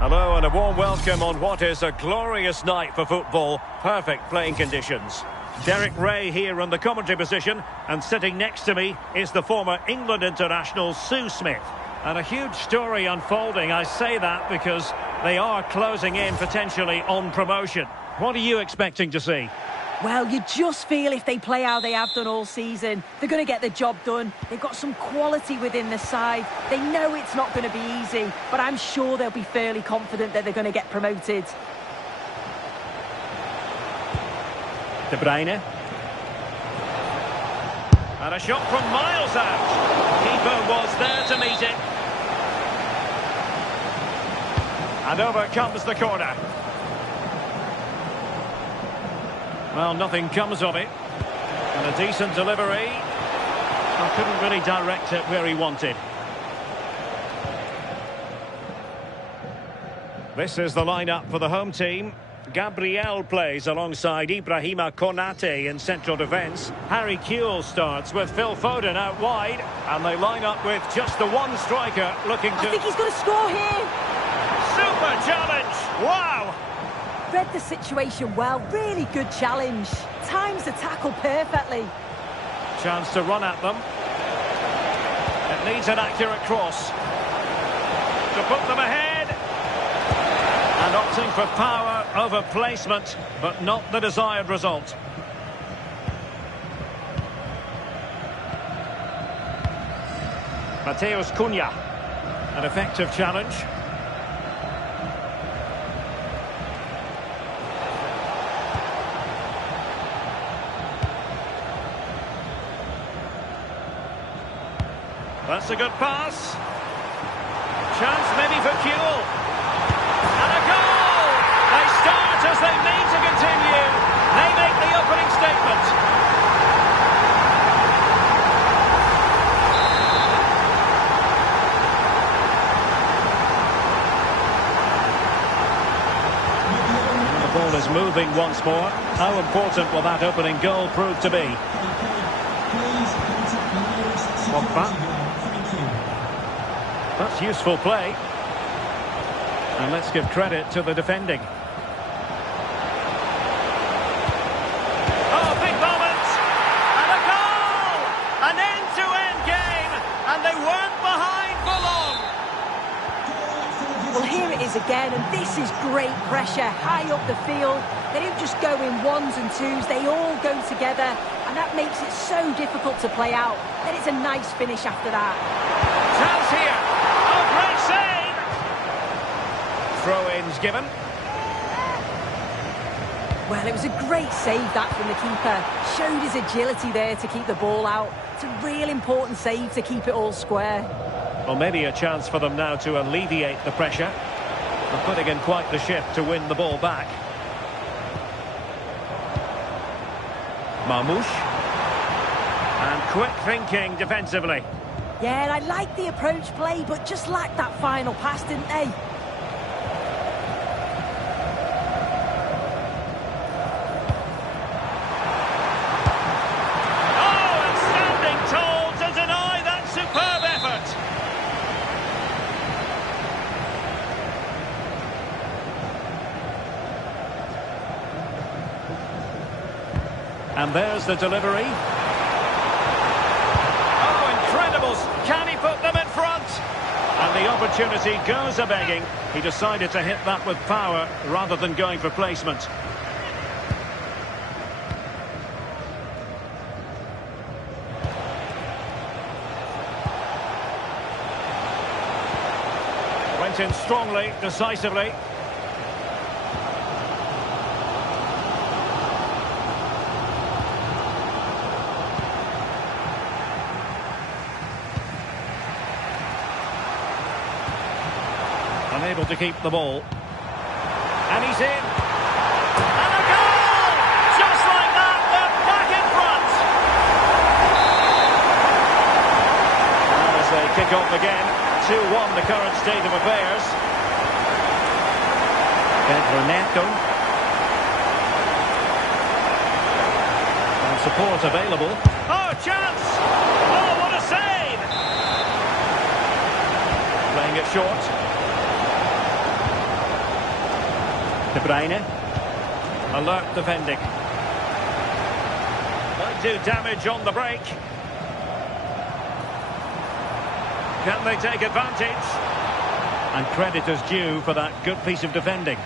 Hello and a warm welcome on what is a glorious night for football. Perfect playing conditions. Derek Ray here in the commentary position, and sitting next to me is the former England international Sue Smith. And a huge story unfolding. I say that because they are closing in potentially on promotion. What are you expecting to see? Well, you just feel if they play how they have done all season, they're going to get the job done. They've got some quality within the side. They know it's not going to be easy, but I'm sure they'll be fairly confident that they're going to get promoted. De Bruyne. And a shot from miles out. Keeper was there to meet it. And over comes the corner. Well, nothing comes of it. And a decent delivery. I couldn't really direct it where he wanted. This is the lineup for the home team. Gabriel plays alongside Ibrahima Konate in central defence. Harry Kewell starts with Phil Foden out wide. And they line up with just the one striker looking to... I think he's going to score here. Super challenge! Wow! Read the situation well. Really good challenge. Times the tackle perfectly. Chance to run at them. It needs an accurate cross to put them ahead. And opting for power over placement, but not the desired result. Mateus Cunha. An effective challenge. That's a good pass. Chance maybe for Kewell. And a goal! They start as they mean to continue. They make the opening statement. The ball is moving once more. How important will that opening goal prove to be? Pogba. That's useful play. And let's give credit to the defending. Oh, big moment! And a goal! An end-to-end game! And they weren't behind for long! Well, here it is again, and this is great pressure high up the field. They don't just go in ones and twos, they all go together, and that makes it so difficult to play out. And it's a nice finish after that. Chance here! Oh, great save! Throw-ins given. Well, it was a great save, that, from the keeper. Showed his agility there to keep the ball out. It's a real important save to keep it all square. Well, maybe a chance for them now to alleviate the pressure. They're putting in quite the shift to win the ball back. Marmoush. And quick thinking defensively. Yeah, I like the approach play, but just lacked that final pass, didn't they? Oh, and standing tall to deny that superb effort. And there's the delivery. Can he put them in front? And the opportunity goes a-begging. He decided to hit that with power rather than going for placement. Went in strongly, decisively. Unable to keep the ball. And he's in. And a goal! Just like that, they're back in front. And as they kick off again, 2-1 the current state of affairs. Pedro Neto. And support available. Oh, chance! Oh, what a save! Playing it short. De Bruyne. Alert defending. Might do damage on the break. Can they take advantage? And credit is due for that good piece of defending.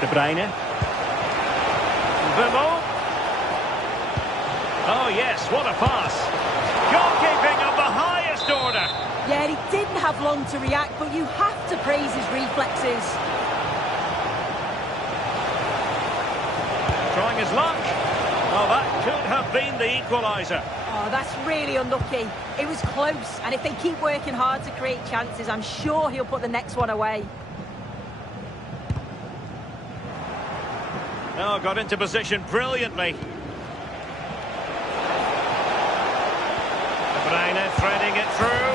De Bruyne. Vermo. Oh yes, what a pass. Goalkeeping of the highest order. Yeah, he didn't have long to react, but you have to praise his reflexes. Trying his luck. Oh, that could have been the equaliser. Oh, that's really unlucky. It was close, and if they keep working hard to create chances, I'm sure he'll put the next one away. Oh, got into position brilliantly. De Bruyne threading it through.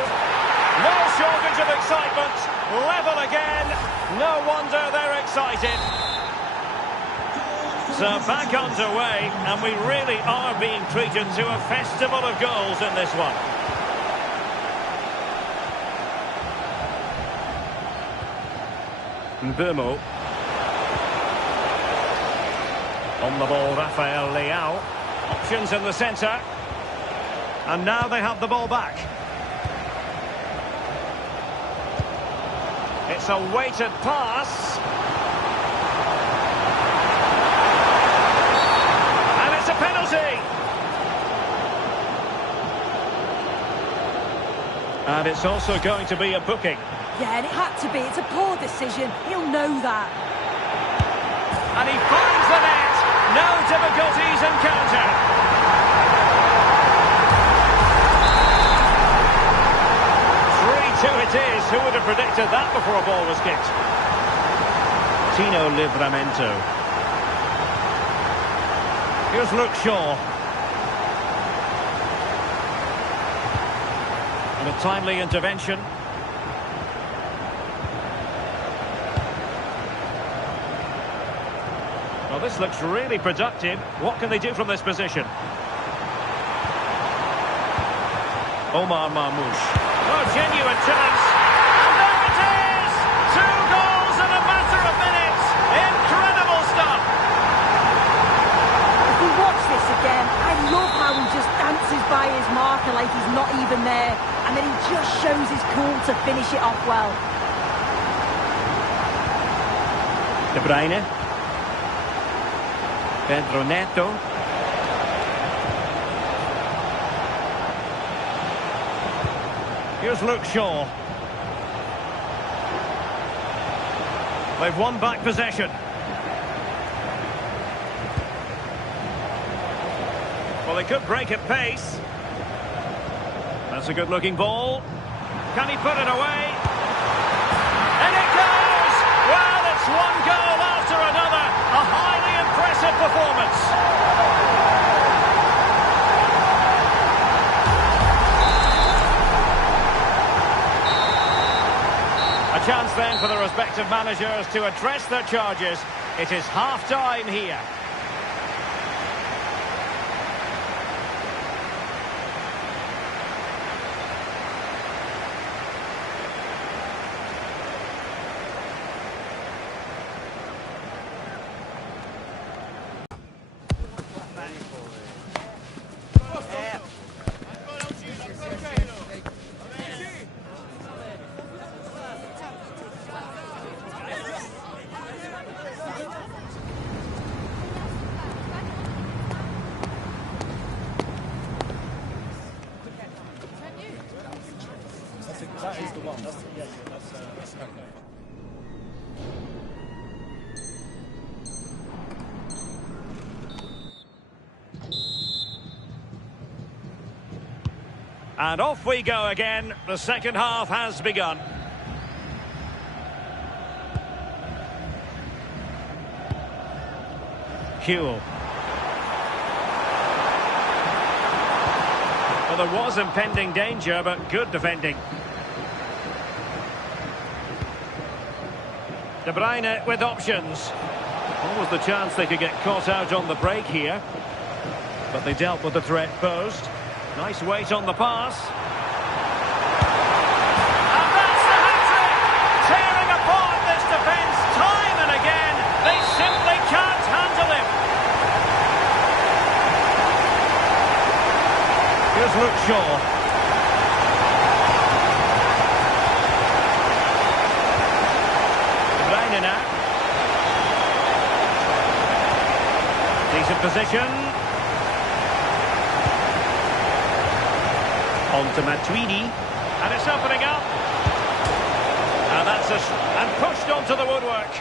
No shortage of excitement. Level again. No wonder they're excited. So back underway, and we really are being treated to a festival of goals in this one. Vermo. On the ball, Rafael Leao. Options in the centre. And now they have the ball back. It's a weighted pass. And it's a penalty. And it's also going to be a booking. Yeah, and it had to be. It's a poor decision. He'll know that. And he finds the net. No difficulties in counter. 3-2 it is. Who would have predicted that before a ball was kicked? Tino Livramento. Here's Luke Shaw. And a timely intervention. Well, this looks really productive. What can they do from this position? Omar Marmoush. Oh, genuine chance. And there it is! 2 goals in a matter of minutes. Incredible stuff. If we watch this again, I love how he just dances by his marker like he's not even there. And then he just shows his cool to finish it off well. De Bruyne. Pedro Neto. Here's Luke Shaw. They've won back possession. Well, they could break at pace. That's a good-looking ball. Can he put it away? And it goes! Well, it's one goal after another. A highly impressive performance. A chance then for the respective managers to address their charges. It is half-time here. That is the one. That's okay. And off we go again. The second half has begun. Huel. Well, there was impending danger, but good defending. De Bruyne with options. What was the chance they could get caught out on the break here? But they dealt with the threat posed. Nice weight on the pass. And that's the hat-trick! Tearing apart this defence time Here's Luke Shaw. Bruyne now. Decent position. On to Matuidi. And it's opening up. And that's and pushed onto the woodwork.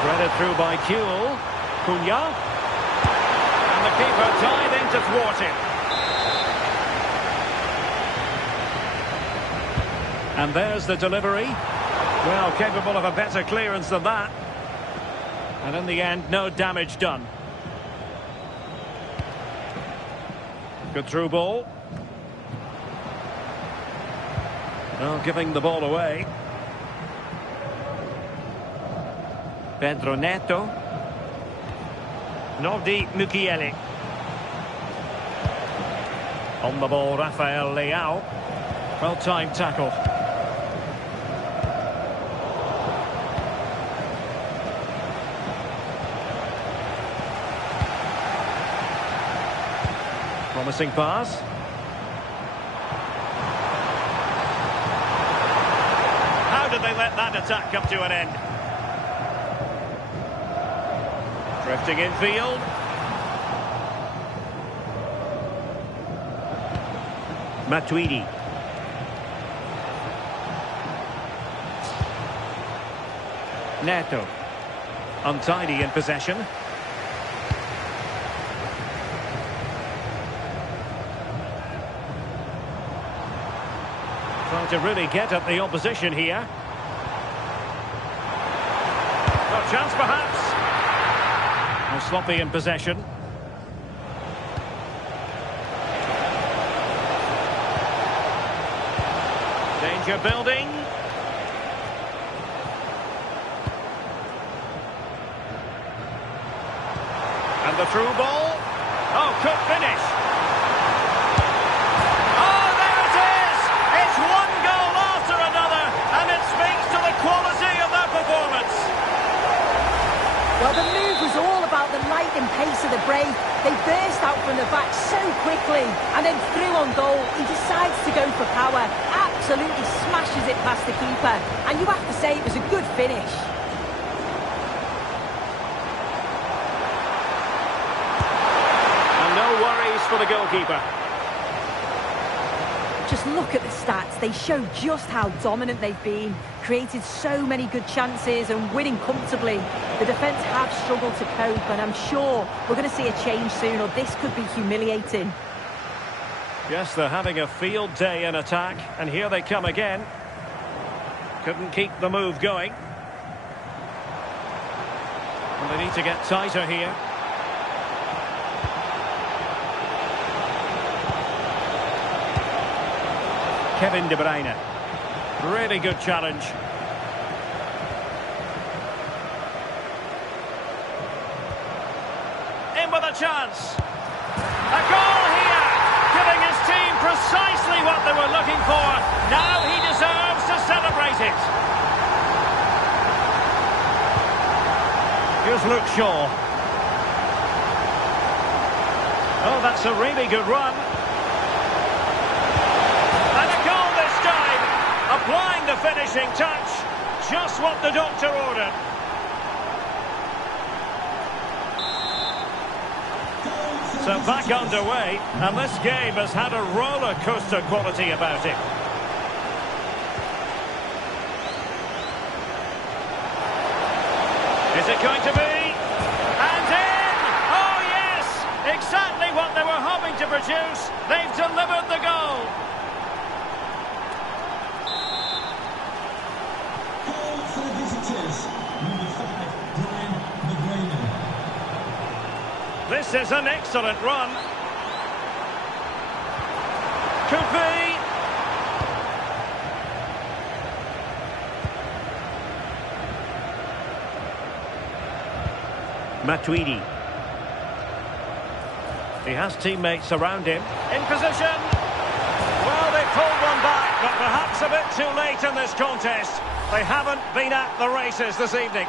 Threaded through by Kuhl. Cunha. And the keeper tied in to thwart him. And there's the delivery. Well, capable of a better clearance than that. And in the end, no damage done. Good through ball. Well, giving the ball away. Pedro Neto. Nordi Mukiele. On the ball, Rafael Leao. Well-timed tackle. Promising pass. How did they let that attack come to an end? Drifting infield. Matuidi. Neto. Untidy in possession. Trying to really get at the opposition here. No chance perhaps. No, sloppy in possession. Danger building. And the through ball. Oh, could finish. Oh, there it is! It's one goal after another, and it speaks to the quality of their performance. Well, the move was all about the lightning pace of the break. They burst out from the back so quickly, and then through on goal, he decides to go for power. Absolutely smashes it past the keeper, and you have to say it was a good finish. And no worries for the goalkeeper. Just look at the stats. They show just how dominant they've been. Created so many good chances and winning comfortably. The defence have struggled to cope, and I'm sure we're going to see a change soon, or this could be humiliating. Yes, they're having a field day in attack, and here they come again. Couldn't keep the move going. And they need to get tighter here. Kevin De Bruyne. Really good challenge. In with a chance. A goal here, giving his team precisely what they were looking for. Now he deserves to celebrate it. Here's Luke Shaw. Oh, that's a really good run. Applying the finishing touch, just what the doctor ordered. So back underway, and this game has had a roller coaster quality about it. Is it going to be? And in! Oh yes! Exactly what they were hoping to produce. They've delivered the goal. This is an excellent run. Could be. Matuidi. He has teammates around him. In position. Well, they pulled one back, but perhaps a bit too late in this contest. They haven't been at the races this evening.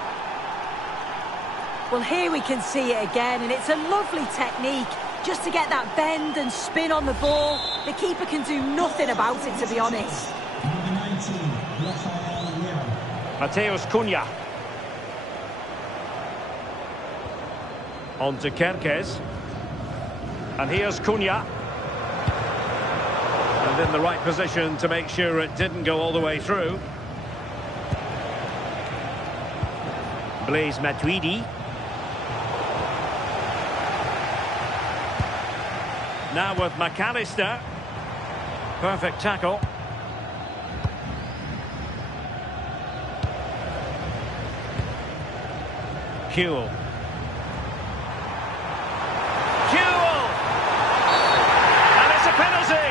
Well, here we can see it again, and it's a lovely technique. Just to get that bend and spin on the ball, the keeper can do nothing about it, to be honest. Mateus Cunha. On to Kerkez. And here's Cunha. And in the right position to make sure it didn't go all the way through. Blaise Matuidi. Now with McAllister. Perfect tackle. Huel. Huel! And it's a penalty!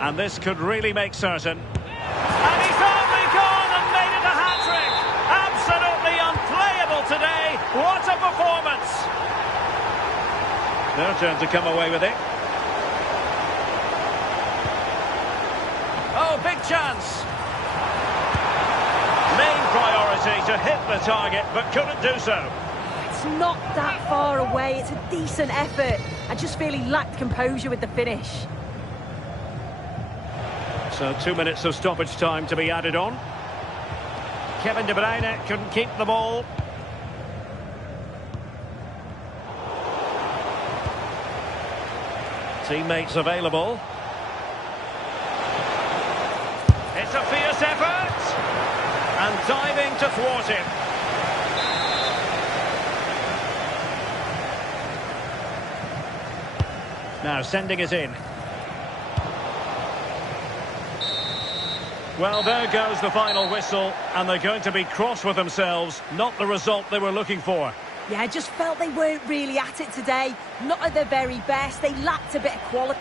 And this could really make certain. And he's only gone and made it a hat-trick! Absolutely unplayable today! What a performance! Their turn to come away with it. Oh, big chance. Main priority to hit the target, but couldn't do so. It's not that far away. It's a decent effort. I just feel he lacked composure with the finish. So 2 minutes of stoppage time to be added on. Kevin De Bruyne couldn't keep the ball. Teammates available. It's a fierce effort, and diving to thwart him. Now sending it in. Well, there goes the final whistle, and they're going to be cross with themselves, not the result they were looking for. Yeah, I just felt they weren't really at it today. Not at their very best. They lacked a bit of quality.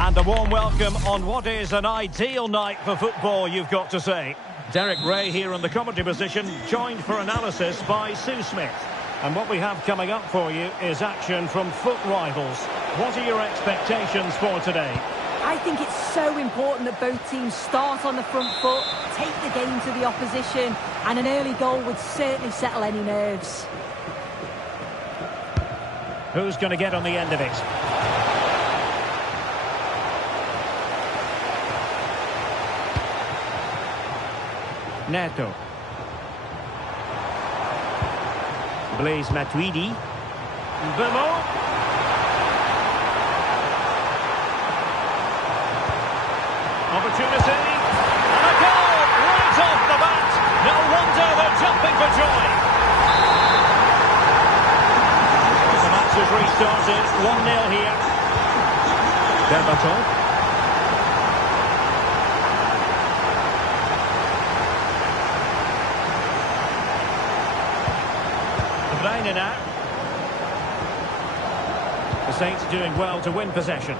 And a warm welcome on what is an ideal night for football, you've got to say. Derek Ray here in the commentary position, joined for analysis by Sue Smith. And what we have coming up for you is action from foot rivals. What are your expectations for today? I think it's so important that both teams start on the front foot, take the game to the opposition, and an early goal would certainly settle any nerves. Who's going to get on the end of it? Neto. Blaise Matuidi. Bemo. Opportunity. And a goal right off the bat. No wonder they're jumping for joy. The match has restarted. 1-0 here. Berbatov. De Bruyne now. The Saints doing well to win possession.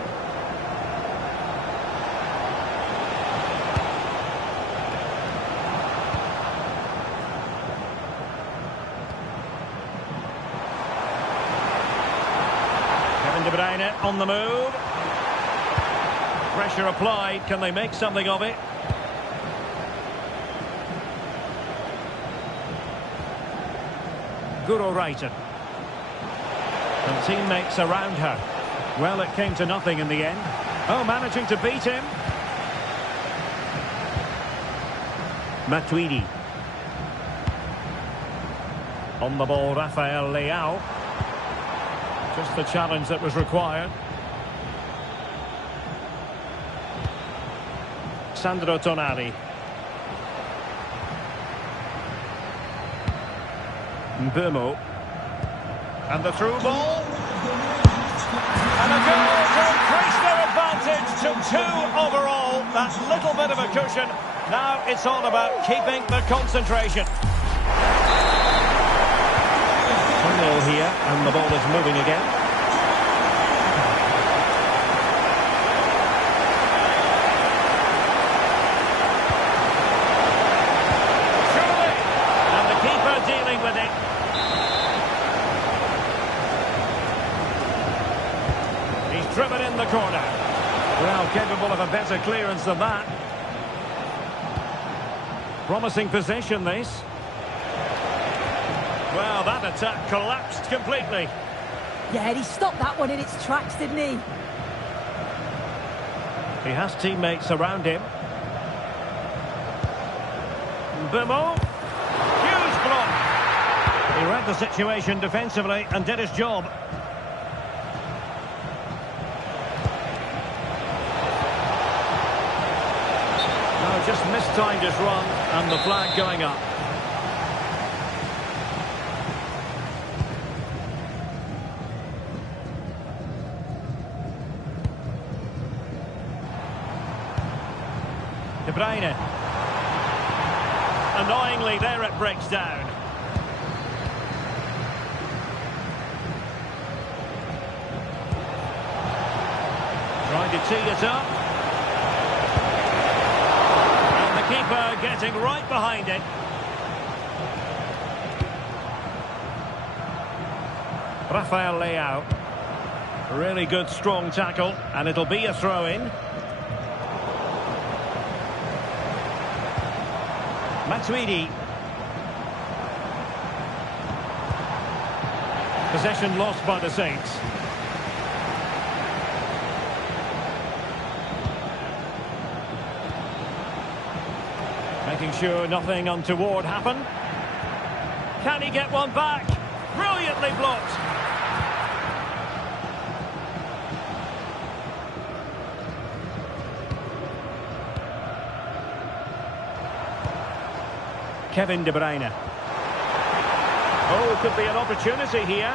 De Bruyne on the move. Pressure applied. Can they make something of it? Guro Reiten. And teammates around her. Well, it came to nothing in the end. Oh, managing to beat him. Matuidi. On the ball, Rafael Leao. Just the challenge that was required. Sandro Tonali. Mbeumo. And the through ball. And a goal to increase their advantage to 2 overall. That little bit of a cushion. Now it's all about keeping the concentration. 1-0 here, and the ball is moving again. Surely! And the keeper dealing with it. He's driven in the corner. Well, capable of a better clearance than that. Promising possession, this. Well, that attack collapsed completely. Yeah, he stopped that one in its tracks, didn't he? He has teammates around him. Bemo. Huge block. He read the situation defensively and did his job. No, just mistimed his run and the flag going up. De Bruyne. Annoyingly, there it breaks down. Trying to tee it up. And the keeper getting right behind it. Rafael Leao. Really good, strong tackle, and it'll be a throw-in. Matuidi. Possession lost by the Saints. Making sure nothing untoward happened. Can he get one back? Brilliantly blocked. Kevin De Bruyne. Oh, could be an opportunity here.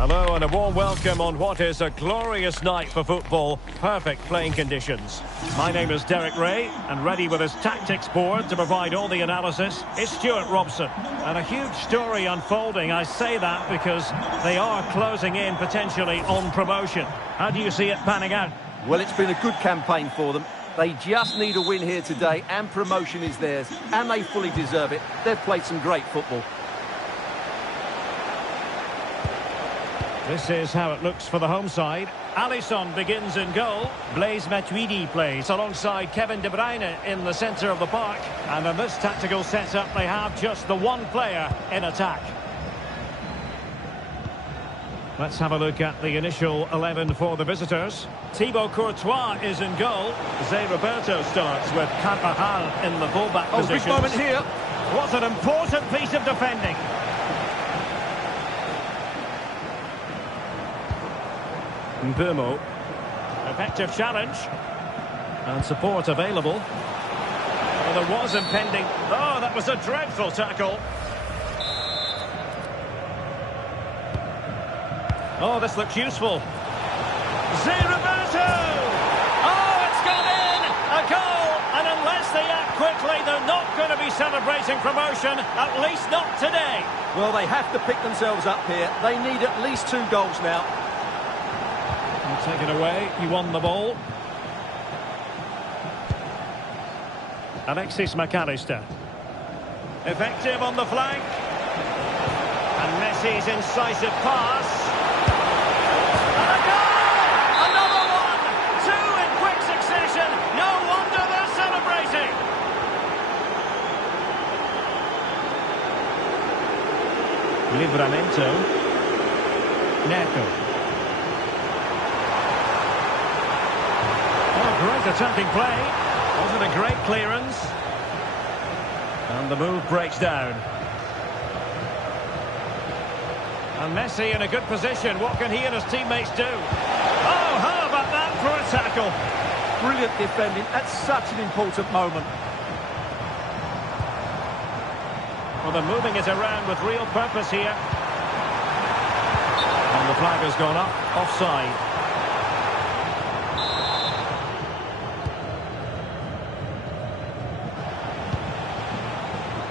Hello and a warm welcome on what is a glorious night for football. Perfect playing conditions. My name is Derek Ray, and ready with his tactics board to provide all the analysis is Stuart Robson. And a huge story unfolding. I say that because they are closing in potentially on promotion. How do you see it panning out? Well, it's been a good campaign for them. They just need a win here today and promotion is theirs, and they fully deserve it. They've played some great football. This is how it looks for the home side. Alisson begins in goal. Blaise Matuidi plays alongside Kevin De Bruyne in the centre of the park. And in this tactical setup, they have just the one player in attack. Let's have a look at the initial 11 for the visitors. Thibaut Courtois is in goal. Zé Roberto starts with Carvajal in the fullback position. Big moment here. What an important piece of defending. Mbeumo. Effective challenge. And support available. Well, there was impending... Oh, that was a dreadful tackle. Oh, this looks useful. Zé Roberto! Oh, it's gone in! A goal! And unless they act quickly, they're not going to be celebrating promotion, at least not today. Well, they have to pick themselves up here. They need at least 2 goals now. Taken away, he won the ball. Alexis McAllister. Effective on the flank. And Messi's incisive pass. And a goal! Another one! 2 in quick succession. No wonder they're celebrating. Livramento. Neto. Great attacking play. Wasn't a great clearance. And the move breaks down. And Messi in a good position. What can he and his teammates do? Oh, how about that for a tackle? Brilliant defending at such an important moment. Well, they're moving it around with real purpose here. And the flag has gone up. Offside.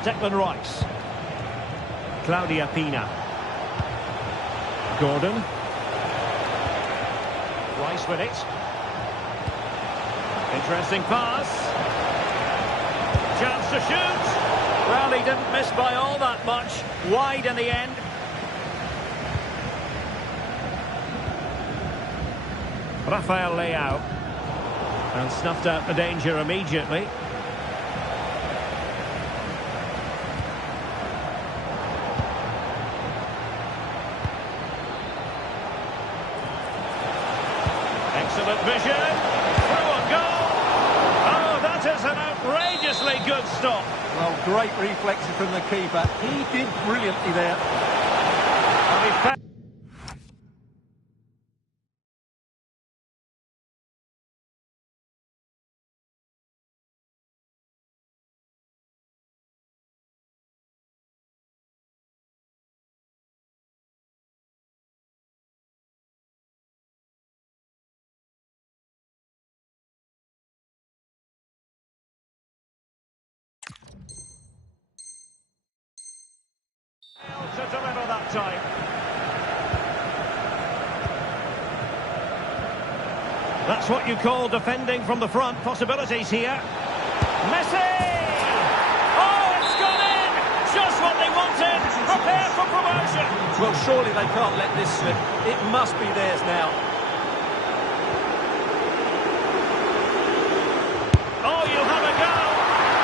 Declan Rice. Claudia Pina. Gordon. Rice with it. Interesting pass. Chance to shoot. Well, he didn't miss by all that much. Wide in the end. Rafael Leao. And snuffed out the danger immediately. Excellent vision. Through on goal. Oh, that is an outrageously good stop. Well, great reflexes from the keeper. He did brilliantly there. And he found to deliver that time. That's what you call defending from the front. Possibilities here. Messi! Oh, it's gone in! Just what they wanted. Prepare for promotion. Well, surely they can't let this slip. It must be theirs now. Oh, you'll have a go.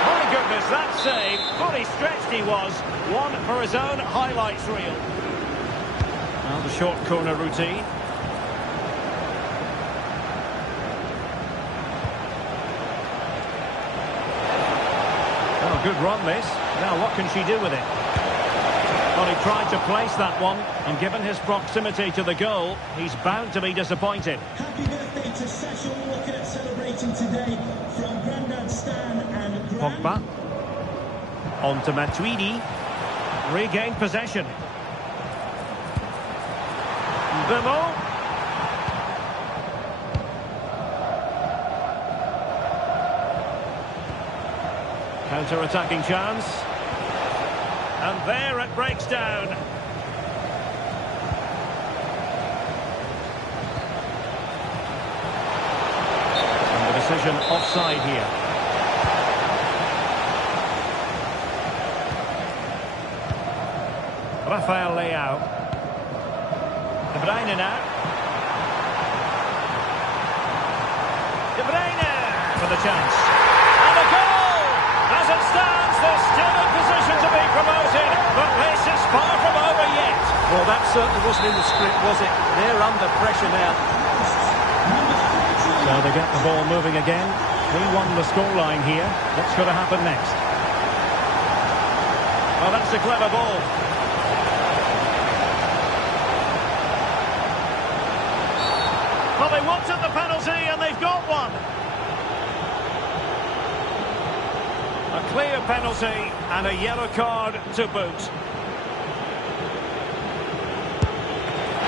My goodness, that save. Fully stretched he was. One for his own highlights reel. Now the short corner routine. Oh, good run this. Now what can she do with it? Well, he tried to place that one, and given his proximity to the goal, he's bound to be disappointed. Happy birthday to Sasha Walker, celebrating today from Grandad Stan and Pogba. On to Matuidi. Regained possession. Bemo. Counter-attacking chance. And there it breaks down. And the decision offside here. Rafael Leao. De Bruyne now. De Bruyne for the chance. And a goal! As it stands, they're still in position to be promoted, but this is far from over yet. Well, that certainly wasn't in the script, was it? They're under pressure now. So they get the ball moving again. 3-1 the scoreline here. What's going to happen next? Oh, that's a clever ball. Well, they wanted the penalty and they've got one. A clear penalty and a yellow card to boot.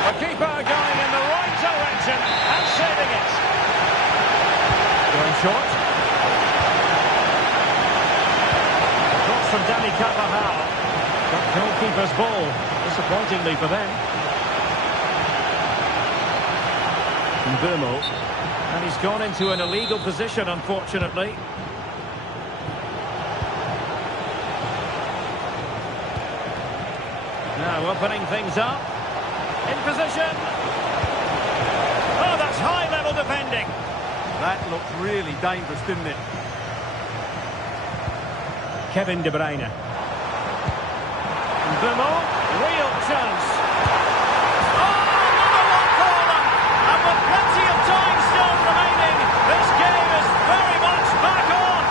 The keeper going in the right direction and saving it. Going short. Cross from Dani Carvajal. But goalkeeper's ball, disappointingly for them. Bemo. And he's gone into an illegal position, unfortunately. Now opening things up. In position. Oh, that's high-level defending. That looked really dangerous, didn't it? Kevin De Bruyne. Bemo. Real chance. Plenty of time still remaining. This game is very much back on.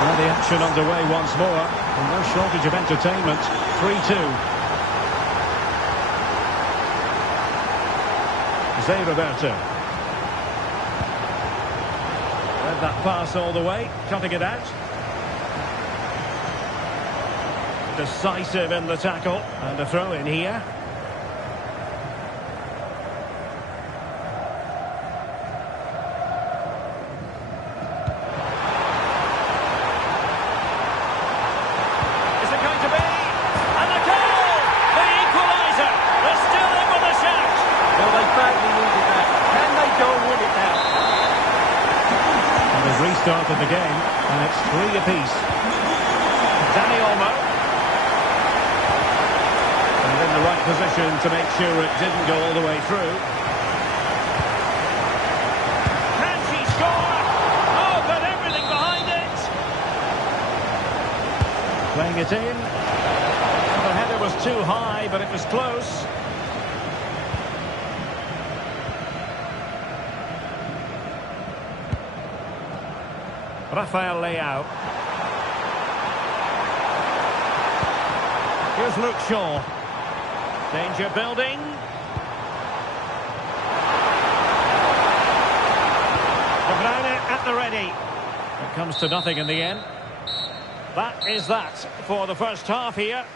Well, the action underway once more. And no shortage of entertainment. 3-2. Zé Roberto. Read that pass all the way. Cutting it out. Decisive in the tackle. And a throw in here. Restarted the game, and it's 3 apiece. Dani Olmo. And in the right position to make sure it didn't go all the way through. Can she score? Oh, got everything behind it. Playing it in. The header was too high, but it was close. Rafael Leao. Here's Luke Shaw. Danger building. De Bruyne at the ready. It comes to nothing in the end. That is that for the first half here.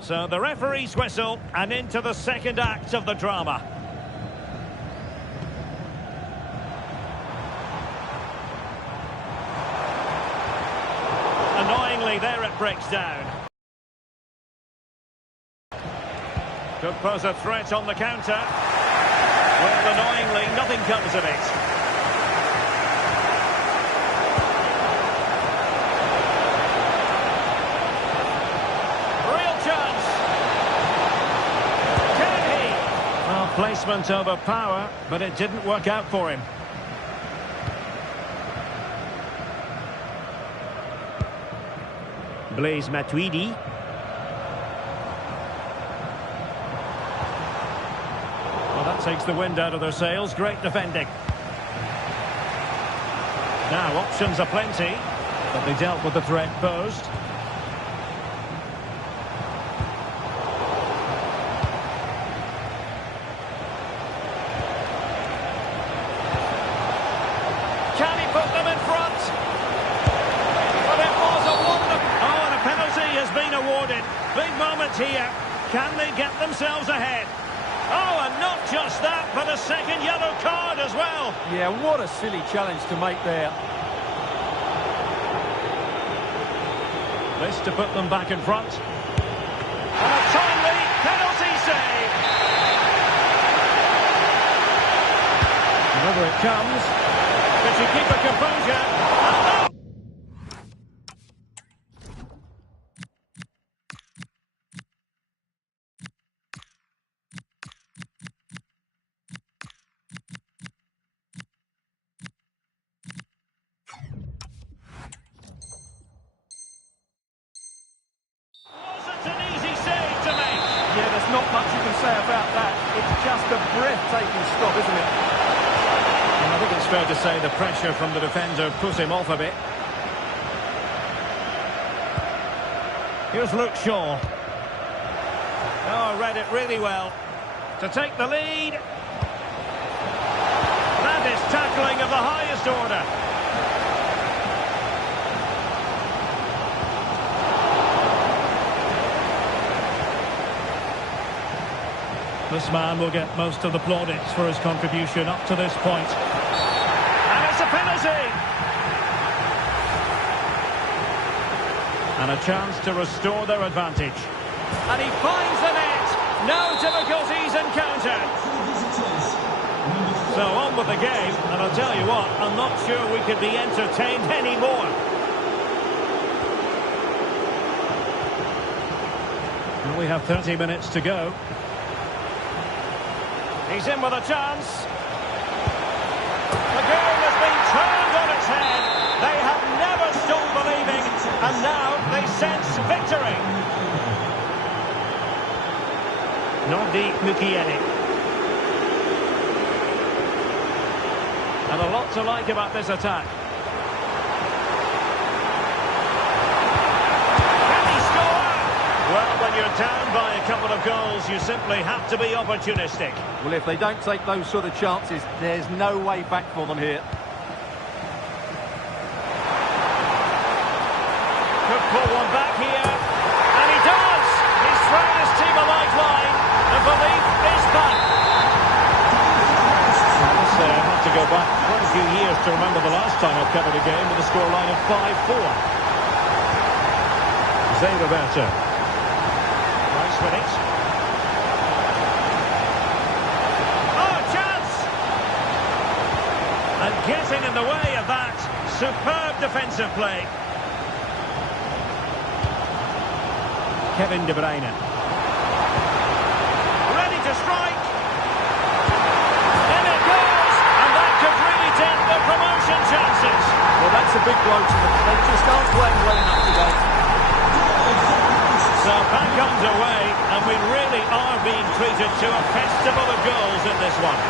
So the referee's whistle, and into the second act of the drama. Annoyingly, there it breaks down. Could pose a threat on the counter. Well, annoyingly, nothing comes of it. Placement over power, but it didn't work out for him. Blaise Matuidi. Well, that's Takes the wind out of their sails. Great defending. Now, options are plenty, but they dealt with the threat posed. Can he put them in front? But it was a wonder. Oh, and a penalty has been awarded. Big moment here. Can they get themselves ahead? Oh, and not just that, but a second yellow card as well. Yeah, what a silly challenge to make there. This to put them back in front. And a timely penalty save. Whether it comes, did she keep her composure? And no! Wasn't an easy save to make. Yeah, there's not much you can say about that. It's just a breathtaking stop, isn't it? And I think it's fair to say the pressure from the defender put him off a bit. Here's Luke Shaw. Oh, read it really well. To take the lead. That is tackling of the highest order. This man will get most of the plaudits for his contribution up to this point. And it's a penalty! And a chance to restore their advantage. And he finds the net! No difficulties encountered! So on with the game, and I'll tell you what, I'm not sure we could be entertained anymore. Well, we have 30 minutes to go. He's in with a chance. The game has been turned on its head. They have never stopped believing, and now they sense victory. Nordi Mukiele. And a lot to like about this attack. Can he score? Well, when you're down by a couple of goals, you simply have to be opportunistic. Well, if they don't take those sort of chances, there's no way back for them here. Could pull one back here. And he does! He's thrown his team a lifeline. The belief is back. I have to go back quite a few years to remember the last time I covered a game with a scoreline of 5-4. Zé Roberto. Nice with it. Oh, chance! And getting in the way of that. Superb defensive play. Kevin De Bruyne. Ready to strike. In it goes. And that could really dent the promotion chances. Well, that's a big blow to them. They just aren't playing well enough today. So back underway, and we really are being treated to a festival of goals in this one.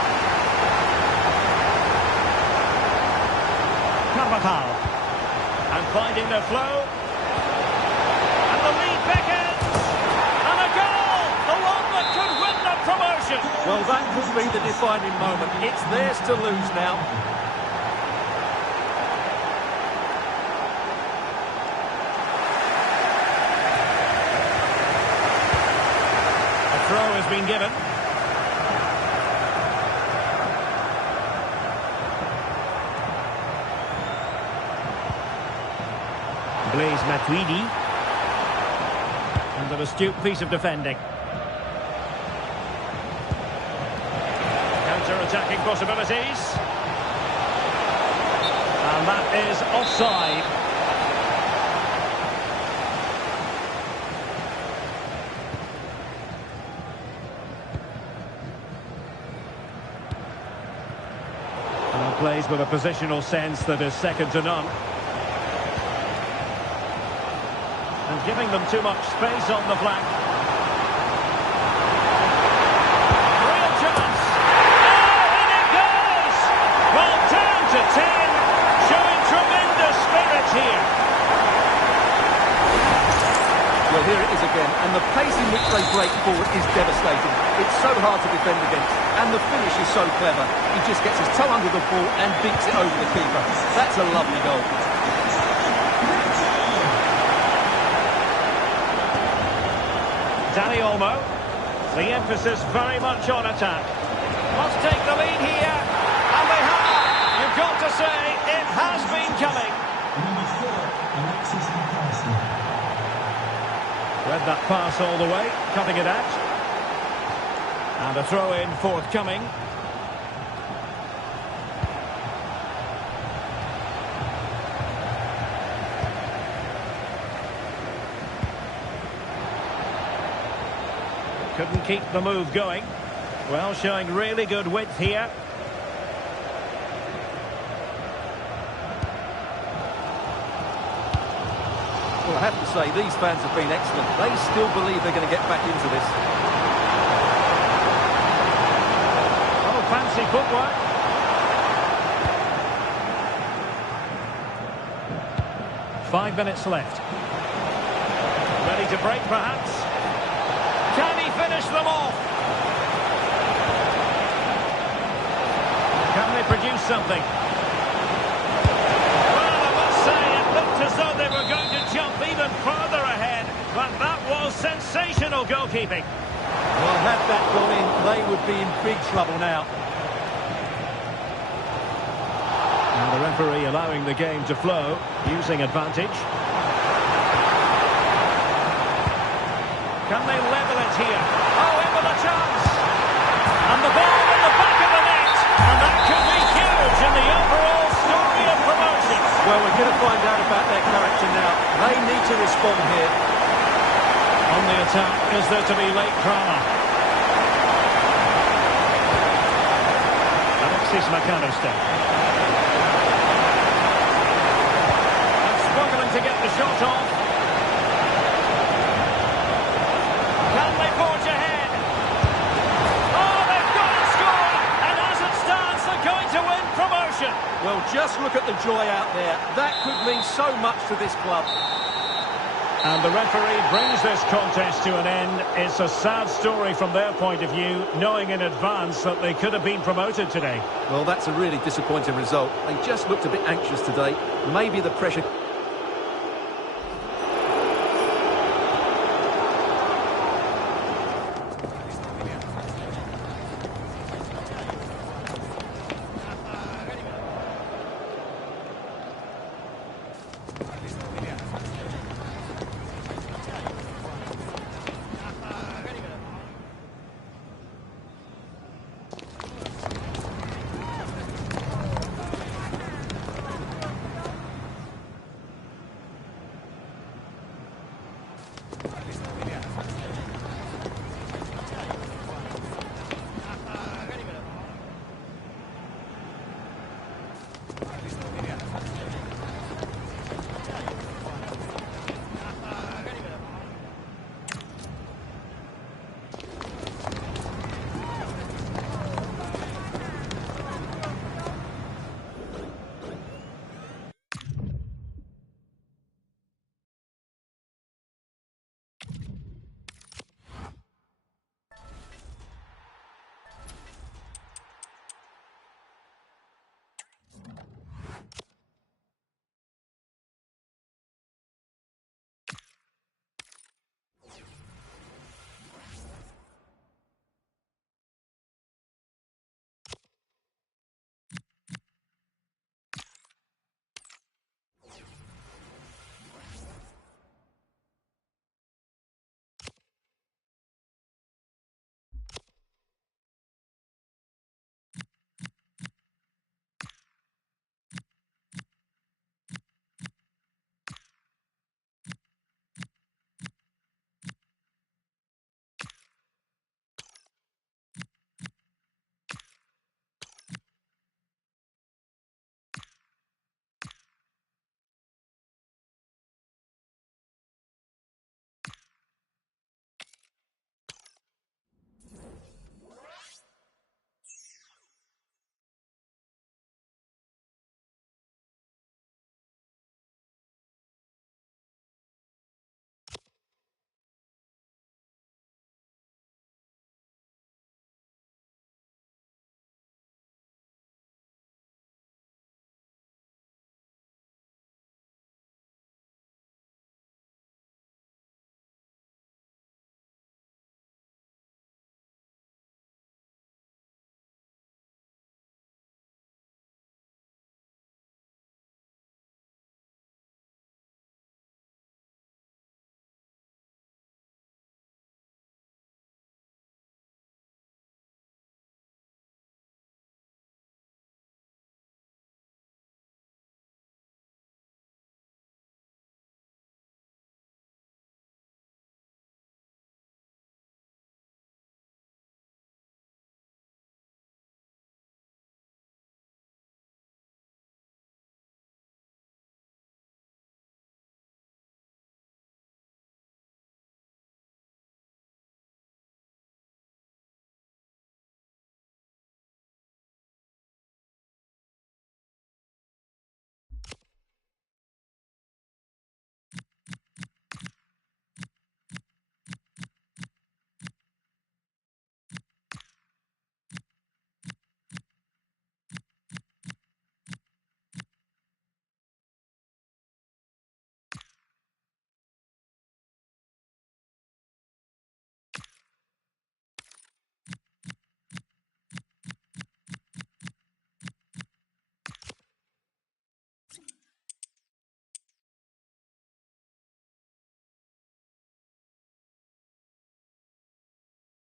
Carvajal. And finding their flow. And the lead beckons. And a goal! The one that could win the promotion. Well, that could be the defining moment. It's theirs to lose now. Throw has been given. Blaise Matuidi. And an astute piece of defending. Counter-attacking possibilities. And that is offside. Plays with a positional sense that is second to none. And giving them too much space on the flank. Real chance! And the pace in which they break forward is devastating. It's so hard to defend against. And the finish is so clever. He just gets his toe under the ball and beats it over the keeper. That's a lovely goal. Dani Olmo. The emphasis very much on attack. Must take the lead here. And they have. You've got to say, it has been coming. Number 4, Alexis McAllister. Read that pass all the way, cutting it out. And a throw-in forthcoming. Couldn't keep the move going. Well, showing really good width here. Well, I have to say, these fans have been excellent. They still believe they're going to get back into this. Oh, fancy footwork. Five minutes left. Ready to break, perhaps? Can he finish them off? Can they produce something? Well, I must say, it looked as though they were going to jump even further ahead, but that was sensational goalkeeping. Well, had that gone in, they would be in big trouble now. And the referee allowing the game to flow, using advantage. Can they level it here? Oh, in with a chance! And the ball in the back of the net! And that could be huge in the overall story of promotion. Well, we're going to find out about their character now. They need to respond here. On the attack, is there to be late drama? Alexis McAllister. And struggling to get the shot off. Can they forge ahead? Oh, they've got to score! And as it stands, they're going to win promotion. Well, just look at the joy out there. That could mean so much to this club. And the referee brings this contest to an end. It's a sad story from their point of view, knowing in advance that they could have been promoted today. Well, that's a really disappointing result. They just looked a bit anxious today. Maybe the pressure...